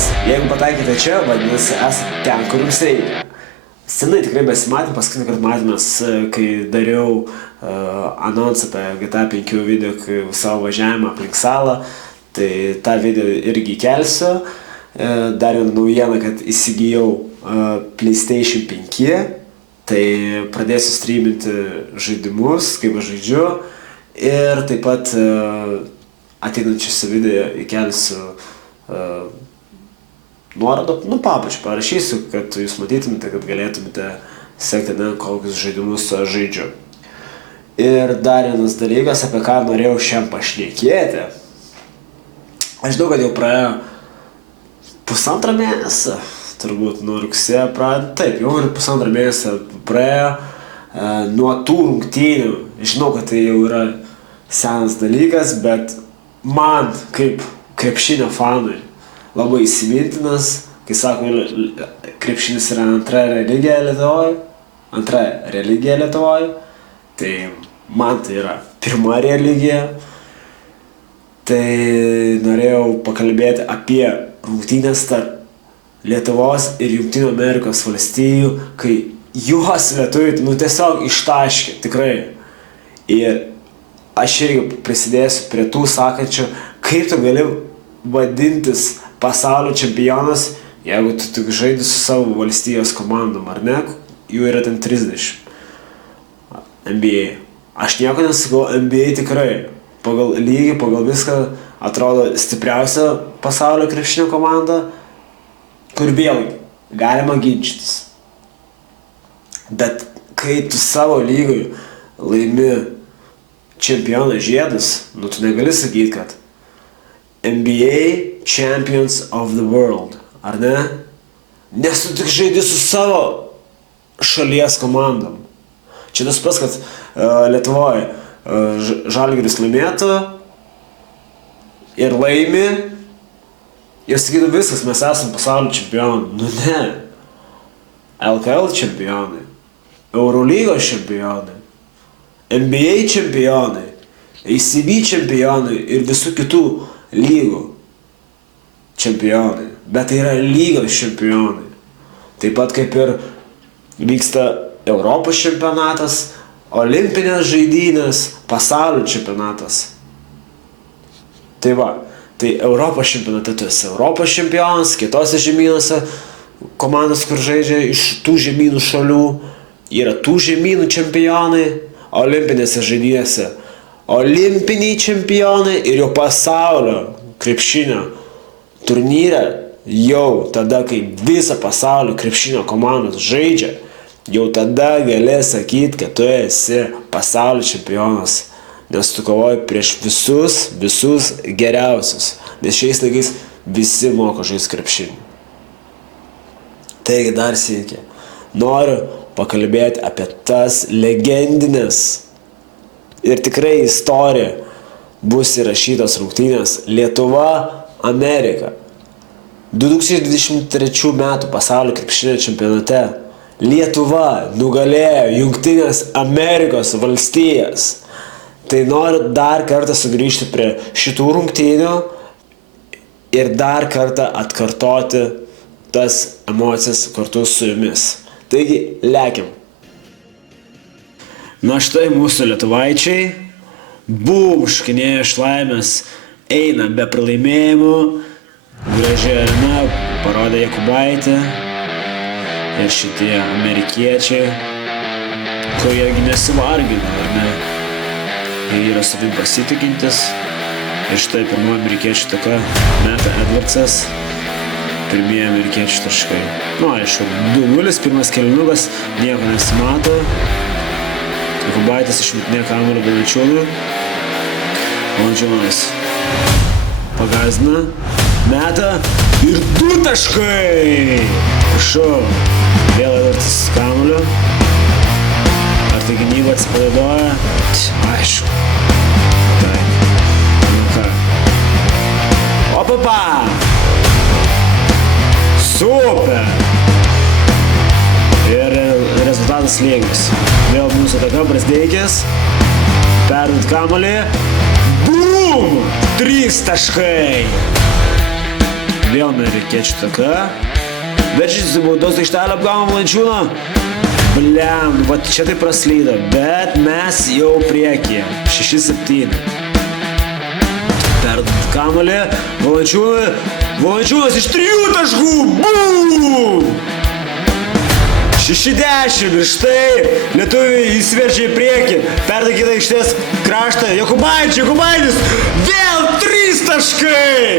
Geras. Jeigu pataikėte čia, vadinasi, esate ten, kur jums reikia. Senai tikrai besimatėm, paskutinį kartą matėmės, kai dariau anonsą apie GTA 5 video, kai savo važiavimą aplink salą. Tai tą video irgi kelsiu. Dar vieną naujieną, kad įsigijau PlayStation 5. Tai pradėsiu streaminti žaidimus, kaip aš žaidžiu. Ir taip pat ateinančiuose video įkelsiu nuorodą, papačiu parašysiu, kad jūs matytumėte, kad galėtumėte sekti, kokius žaidimus aš žaidžiu. Ir dar vienas dalykas, apie ką norėjau šiandien pašnekėti. Aš žinau, kad jau praėjo pusantrą mėnesį, turbūt nuo rugsėjo pradėjo. Taip, jau ir pusantrą mėnesį praėjo nuo tų rungtynių. Žinau, kad tai jau yra senas dalykas, bet man kaip krepšinio fanui labai įsimintinas, kai sako, krepšinis yra antra religija Lietuvoje, tai man tai yra pirma religija. Tai norėjau pakalbėti apie rungtynes tarp Lietuvos ir Jungtinių Amerikos valstijų, kai juos lietuviai tiesiog ištaškė, tikrai. Ir aš irgi prisidėsiu prie tų sakančių, kaip tu gali vadintis pasaulio čempionas, jeigu tu tik žaidi su savo valstijos komandom, ar ne? Jų yra ten 30. NBA. Aš nieko nesakau, NBA tikrai pagal lygį, pagal viską atrodo stipriausia pasaulio krepšinio komanda, kur vėlgi galima ginčytis. Bet kai tu savo lygoj laimi čempiono žiedus, tu negali sakyti, kad NBA Champions of the World, ar ne? Nes tu tik žaidi su savo šalies komandom. Čia tas pats, kad Lietuvoje Žalgiris laimėtų ir laimi ir sakytų viskas, mes esame pasaulio čempionai. Ne. LKL čempionai, Eurolygos čempionai, NBA čempionai, ACB čempionai ir visų kitų lygų čempionai. Bet tai yra lygos čempionai. Taip pat kaip ir vyksta Europos čempionatas, olimpinės žaidynės, pasaulio čempionatas. Tai va, tai Europos čempionate tu esi Europos čempionas, kitose žemynuose komandos, kur žaidžia iš tų žemynų šalių, yra tų žemynų čempionai, olimpinėse žaidynėse olimpiniai čempionai ir jau pasaulio krepšinio turnyre, jau tada, kai visą pasaulio krepšinio komandos žaidžia, jau tada gali sakyti, kad tu esi pasaulio čempionas, nes tu kovoji prieš visus geriausius, nes šiais laikais visi moka žaisti krepšinį. Taigi dar sykį, noriu pakalbėti apie tas legendinės ir tikrai istorija bus įrašytos rungtynės Lietuva-Amerika. 2023 metų pasaulio krepšinio čempionate Lietuva nugalėjo Jungtinės Amerikos valstijas. Tai noriu dar kartą sugrįžti prie šitų rungtynių ir dar kartą atkartoti tas emocijas kartu su jumis. Taigi, lekiam. Na štai mūsų lietuvaičiai, škinėja iš laimės, eina be pralaimėjimų, gražiai arena, parodė Jakubaitį ir šitie amerikiečiai, kuriergi nesivargina, ar ne? Jie yra savim pasitikintis ir štai pirmo amerikiečių taka meta Edvardsas, pirmieji amerikiečių taškai. Aišku, 2-0, pirmas kėlinukas, nieko nesimato. Jakubaitis išmetinė kamuolį Valančiūnui. Valančiūnas pagąsdina, meta ir 2 taškai! Prašau, vėl Edvardsas kamuolio. Ar tai gynyba atsipalaiduoja? Aišku. Tai, ką. Opapa! Super! Ir rezultatas lygus. Vėl mūsų ataka Brazdeikis. Perdant kamuolį. Bum! 3 taškai! Vėl amerikiečių taka. Veržiasi baudos aikštelę, apgavom Valančiūną. Bliam, va čia tai praslydo, bet mes jau priekyje. 6-7. Per kamuolį, Valančiūnas iš 3 taškų. Bum! 6-10 ir štai lietuviai įsiveržia į priekį. Perdakyta aikštės kraštą. Jokubaitis, vėl 3 taškai.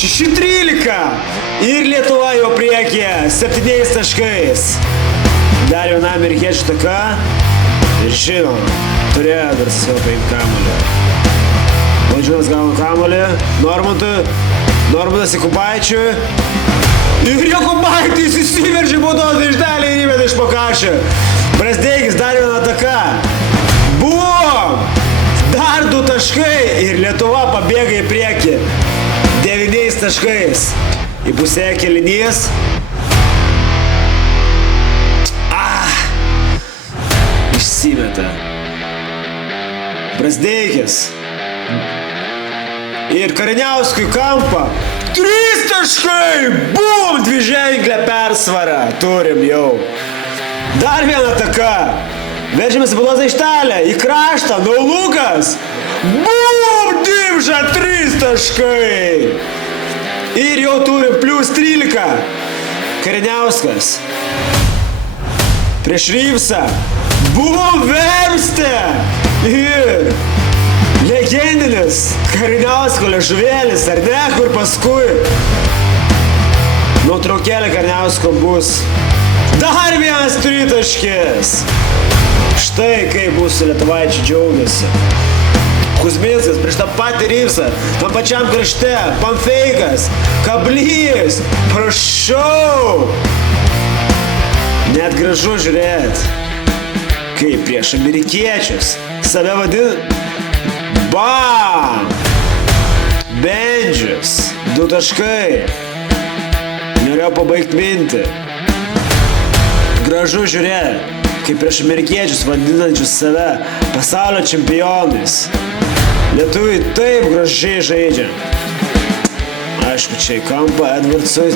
6-13 ir Lietuva jau priekyje 7 taškais. Dar viena amerikiečių taka ir žinoma, turėjo dar savo paimti kamuolį. Valandžiūnas gavo kamuolį, Normantas Jokubaičiui ir Jokubaitis įsiveržė baudos aikštelę ir įmeta iš pakašio. Brazdeikis, dar viena taka. Bum! Dar 2 taškai ir Lietuva pabėga į priekį 9 taškais. Į pusėje kėlinys. Išsimeta. Brazdeikis. Ir Kariniauskui kampą. 3 taškai. Bum! 2-ženklę persvarą. Turim jau. Dar viena taka. Veržėmės į baudos aikštelę. Į kraštą. Naulukas. Bum! Dimža 3 taškai. Ir jau turim plius 13. Kariniauskas. Prieš Ryvsą. Bum! Vermstė. Ir legendinis Kariniausko liežuvėlis, ar ne, kur paskui nuotraukėlė Kariniausko bus. Dar vienas 3 taškis. Štai kaip mūsų lietuvaičiai džiaugiasi. Kuzminskas prieš tą patį Ryvsą, tam pačiam krašte, Pamfeikas, Kablys, prašau. Net gražu žiūrėti, kaip prieš amerikiečius save vadina. Bam! Bendžius, 2 taškai. Norėjau pabaigti mintį. Gražu žiūrėti, kaip prieš amerikiečius vadinančius save pasaulio čempionais. Lietuviai taip gražiai žaidžia. Aišku, čia į kampą Edvardsui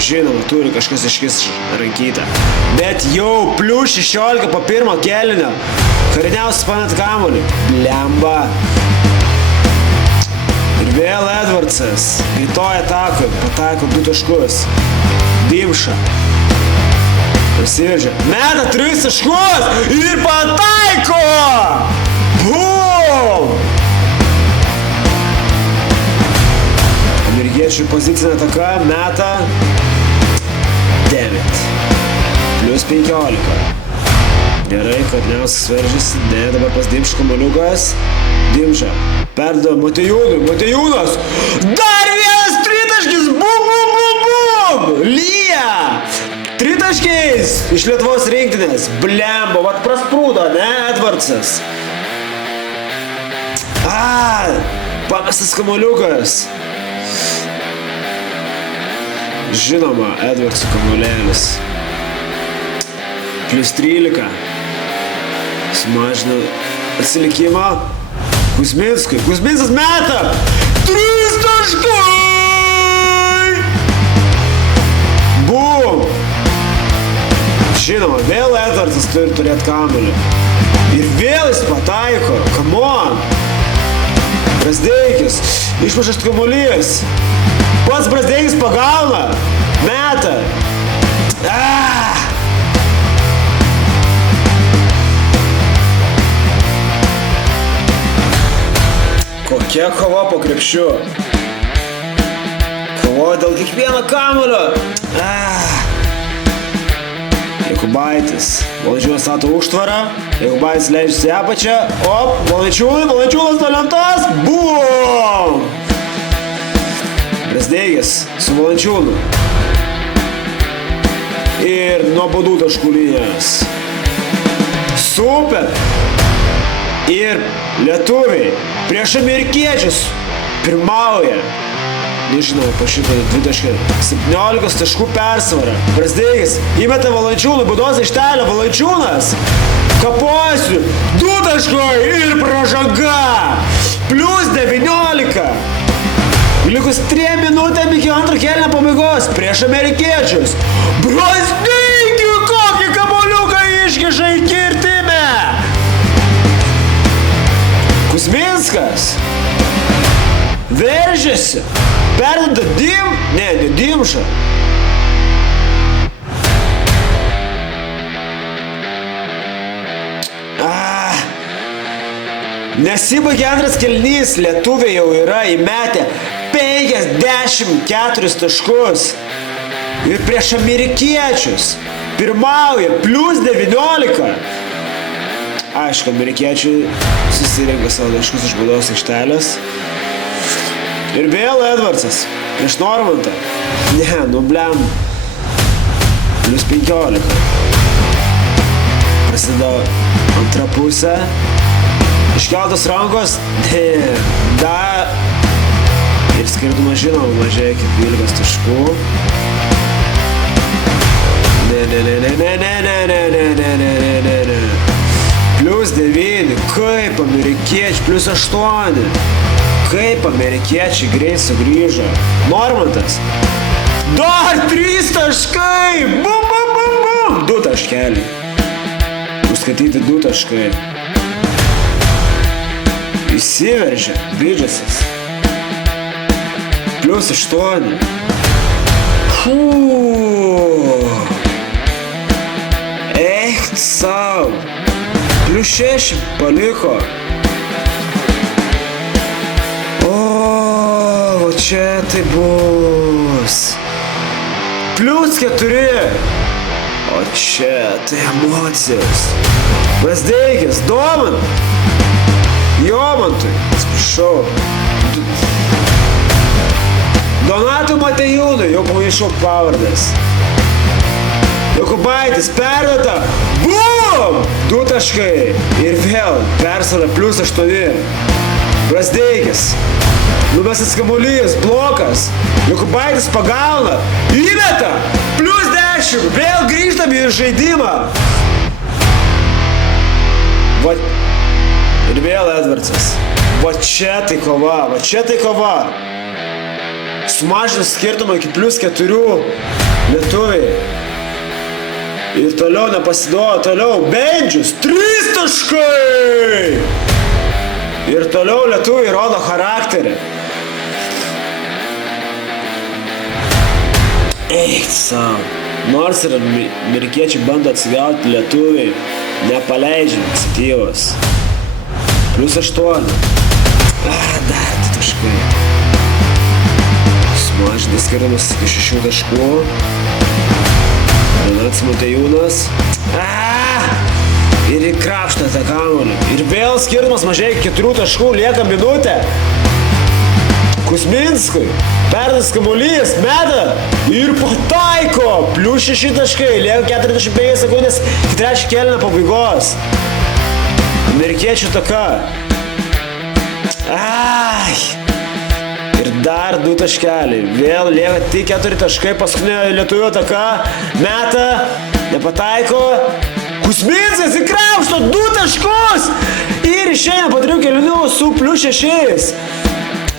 Žinoma, turi kažkas iškis rankytę. Bet jau plius 16 po pirmo kėlinio. Kariniausias pamet kamuolį. Blemba. Ir vėl Edvardsas. Greitoje atakui pataiko 2 taškus. Dimša. Prasiveržia. Meta 3 taškus ir pataiko! Bum! Amerikiečių pozicinė ataka meta 9. Plius 15. Gerai, Kariniauskas veržiasi. Ne, dabar pas Dimšą kamuoliukas. Dimša. Perduoda Motiejūnas. Dar vienas 3 taškis. Bum, bum, bum, bum. Lyja. 3 taškiais iš Lietuvos rinktinės. Blemba, vat prasprūdo, ne, Edvardsas. Pamestas kamuoliukas. Žinoma, Edvardsų kamuolėlis. Plius 13. Sumažina atsilikimą. Kuzminskui. Kuzminskas meta. 3 taškai. Bum. Žinoma, vėl Edvardsas turi turėti kamuolį. Ir vėl jis pataiko. Come on. Brazdeikis. Išmušas kamuolys. Pats Brazdeikis pagauna. Meta. Kokia kova po krepšiu. Kovoja dėl kiekvieno kamuolio. Jokubaitis. Valančiūnas stato užtvarą. Jokubaitis leidžiasi į apačią. Valančiūnas nuo lentos. Bum! Brazdeikis su Valančiūnu. Ir nuo baudų taškų linijos. Super! Ir lietuviai prieš amerikiečius pirmauja. Nežinau, po šito 17 taškų persvarą. Brazdeikis įmeta Valančiūnų baudos aikštelę. Valančiūnas kapojasi 2 taškai ir pražanga. Plius 19. Likus 3 minutėm iki antro kėlinio pabaigos prieš amerikiečius. Brazdeikiu kokį kamuoliuką iškiša į kirtimę. Kuzminskas veržiasi. Perduoda Dimša. Nesibaigė antras kėlinys, lietuviai jau yra įmetę 54 taškus ir prieš amerikiečius pirmauja +19. Aišku, amerikiečiai susirenka savo taškus iš baudos aikštelės. Ir vėl Edvardsas prieš Normantą. Ne, blem. +15. Prasideda antra pusė. Iškeltos rankos, dar ir skirtumas žinoma mažėja iki 12 taškų. Ne. +9, kaip amerikiečiai, +8. Kaip amerikiečiai greit sugrįžo. Normantas. Dar 3 taškai. Bum. 2 taškeliai. Užskaityti 2 taškai. Įsiveržė Bridgesas. +8. Echt sau. +6 paliko. O, čia tai bus. +4. O čia tai emocijos. Brazdeikis, Jomantui, atsiprašau. Donatui Matejūnui, jau pamaišau pavardės. Jokubaitis perduota. Bum! 2 taškai. Ir vėl persvara +8. Brazdeikis. Numestas kamuolys, blokas. Jokubaitis pagauna. Įmeta. +10. Vėl grįžtame į žaidimą. Ir vėl Edvardsas. Va čia tai kova. Sumažinus skirtumą iki +4 lietuviai. Ir toliau nepasiduoda, toliau Bendžius. 3 taškai. Ir toliau lietuviai rodo charakterį. Eik sau. Nors ir amerikiečiai bando atsigauti, lietuviai nepaleidžia iniciatyvos. +8. Dar 2 taškai. Sumažintas skirtumas iki 6 taškų. Donatas Matejūnas. Ir įkrapštą tą kamuolį. Ir vėl skirtumas mažėja iki 4 taškų. Lieka minutė. Kuzminskui. Perdas kamuolys. Meta. Ir pataiko. +6 taškai. Lieka 45 sekundės iki 3 kėlinio pabaigos. Amerikiečių taka. Ir dar 2 taškeliai. Vėl lieka tik 4 taškai. Paskutinė lietuvio taka. Meta. Nepataiko. Kuzminskas įkrapšto 2 taškus. Ir išeina po 3 kėlinių su +6.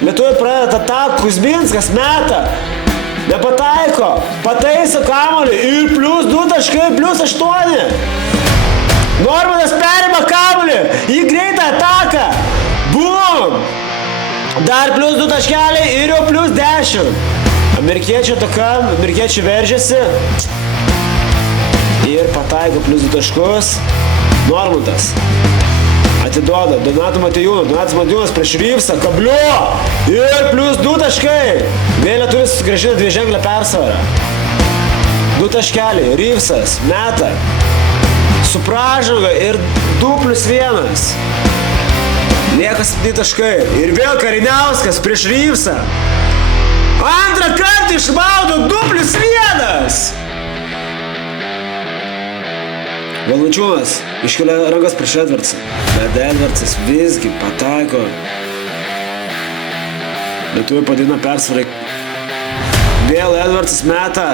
Lietuviai pradeda ataką. Kuzminskas meta. Nepataiko. Pataiso kamuolį. Ir +2 taškai. +8. Normantas perima kamuolį į greitą ataką. Bum! Dar +2 taškeliai ir jau +10. Amerikiečių ataka, amerikiečiai veržiasi. Ir pataiko +2 taškus. Normantas atiduoda Donatui Matejūnui. Donatas Matejūnas prieš Ryvsą. Kabliuo. Ir +2 taškai. Vėl lietuvis sugrąžina 2-ženklę persvarą. 2 taškeliai. Ryvsas meta. Su pražanga ir 2+1. Lieka 7 taškai. Ir vėl Kariniauskas prieš Ryvsą. Antrą kartą išmaudo 2+1. Valančiūnas iškelia rankas prieš Edvardsą. Bet Edvardsas visgi pataiko. Lietuviai padidino persvarą. Vėl Edvardsas meta.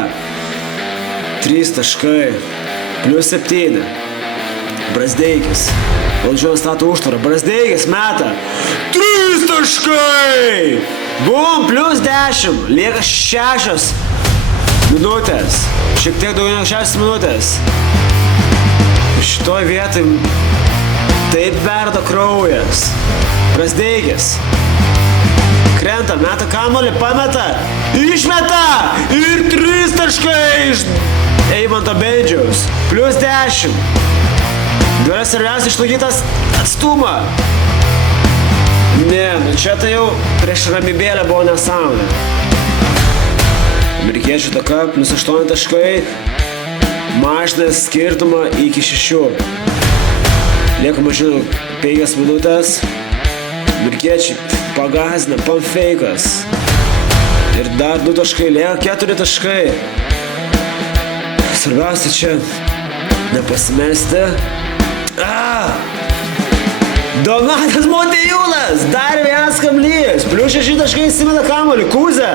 3 taškai. +7. Brazdeikis. Valančiūnas stato užtvarą. Brazdeikis meta. 3 taškai. Bum, plus 10. Lieka 6 minutės. Šiek tiek daugiau negu 6 minutės. Šitoj vietoj taip verda kraujas. Prasdeigis. Krenta, meta kamuolį, pameta, išmeta ir 3 taškai iš Eimanto Bendžiaus. Plus 10. Dabar svarbiausia išlaikytas atstumą. Ne, nu čia tai jau prieš Ramybėlę buvo nesąmonė. Amerikiečių taka, plus 8 taškai. Mažina skirtumą iki 6. Lieka mažiau 5 minutės. Amerikiečiai pagazina, pamfeikas. Ir dar 2 taškai, lieka 4 taškai. Svarbiausia čia nepasimesti. Donatas Motiejūnas, dar vienas kamuolys. Plus 6 taškai įsimeta kamuolį, Kuzė.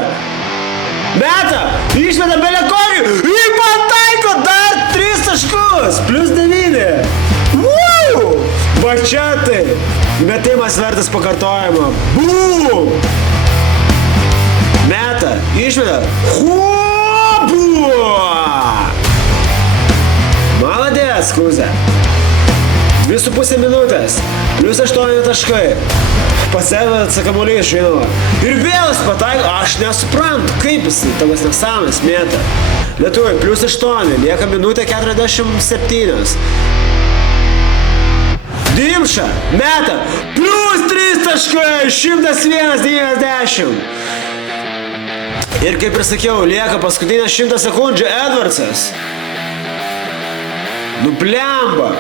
Meta, išmeta Belekonių ir pataiko dar 3 taškus. Plus 9. Bačiatai. Metimas vertas pakartojimo. Bum. Meta, išmeta. Maladės, Kuzė. 2,5 minutės. Plus 8 taškai. Pasėdė kamuolys, žinoma. Ir vėl jis pataiko. Aš nesuprantu, kaip jis tavas nesąmonės mėta. Lietuviai, plus 8. Lieka minutė 47. Dimša, meta. Plus 3 taškai. 101-90. Ir kaip ir sakiau, lieka paskutinę 100 sekundžių Edvardsas. Nu blemba.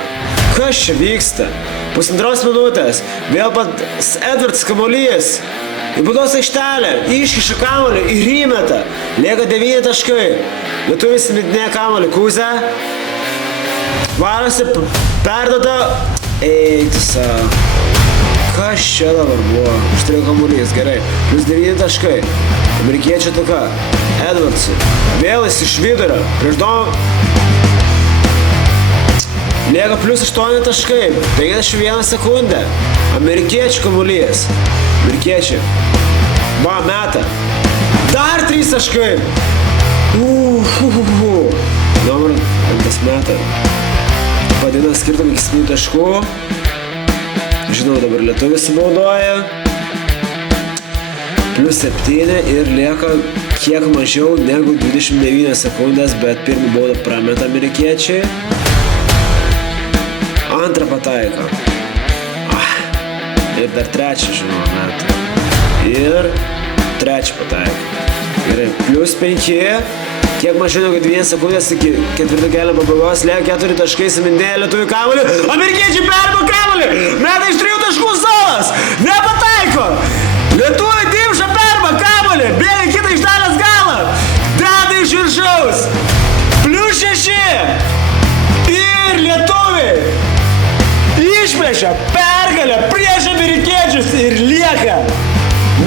Kas čia vyksta? Pusantros minutės. Vėl pats Edvards kamuolys. Į baudos aikštelę. Iškiša kamuolį ir įmeta. Lieka 9 taškai. Lietuvis metinėja kamuolį. Kuzė. Varosi, perduota. Eik tu savo. Kas čia dabar buvo? Užturėjo kamuolys. Gerai. Plus 9 taškai. Amerikiečių taka. Edvardsui. Vėl jis iš vidurio. Prieš domą. Lieka plus 8 taškai, 51 sekundę. Amerikiečių kamuolys. Amerikiečiai. Va, meta. Dar 3 taškai. Dabar tas meta. Padina skirtumą iki 7 taškų. Žinau, dabar lietuvis naudoja. Plus 7 ir lieka kiek mažiau negu 29 sekundės, bet pirmą baudą prameta amerikiečiai. Antrą pataiko. Ir dar trečią, žinoma, metą. Ir trečią pataiko. Gerai, plus 5. Kiek mažiau negu 2 sekundės iki ketvirto kėlinio pabaigos. Lieka 4 taškai, įsimindėja lietuvių kamuolį. Amerikiečiai perima kamuolį. Meta iš 3 taškų Salas. Nepataiko. Lietuviai Dimša perima kamuolį. Bėga kitą aikštelės galą. Deda iš viršaus. Plus 6. Ir lietuviai išplėšia pergalę prieš amerikiečius ir lieka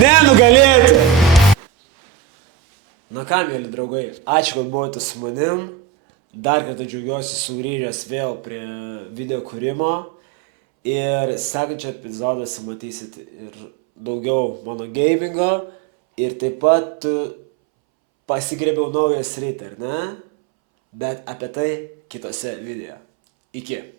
nenugalėti. Na ką, mėly draugai, ačiū, kad buvote su manim. Dar kartą džiaugiuosi sugrįžęs vėl prie video kūrimo. Ir sekančio epizoduose matysit ir daugiau mano gamingo. Ir taip pat pasigrėbiau naują sritį, ar ne? Bet apie tai kitose video. Iki.